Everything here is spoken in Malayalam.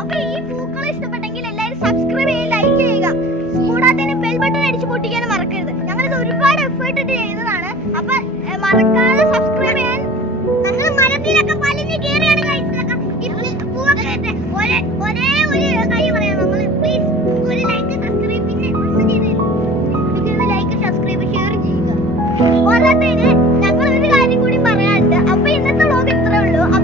അപ്പൊ ഈ പൂക്കൾ ഇഷ്ടപ്പെട്ടെങ്കിൽ എല്ലാവരും സബ്സ്ക്രൈബ് ചെയ്യുക, ലൈക്ക് ചെയ്യുക, കൂടാതെ തന്നെ ബെൽ ബട്ടൺ അടിച്ചു പൊട്ടിക്കാനും മറക്കരുത്. ഞങ്ങളിത് ഒരുപാട് എഫേർട്ട് ഇട്ട് ചെയ്യുന്നതാണ്. അപ്പൊ മറക്കാതെ സബ്സ്ക്രൈബ് ചെയ്യാൻ. ഞങ്ങൾ മരത്തിലൊക്കെ വലിഞ്ഞ് കയറിയാണ് കഴിച്ചതൊക്കെ. പൂവൊക്കെ ഒരേ ഒരു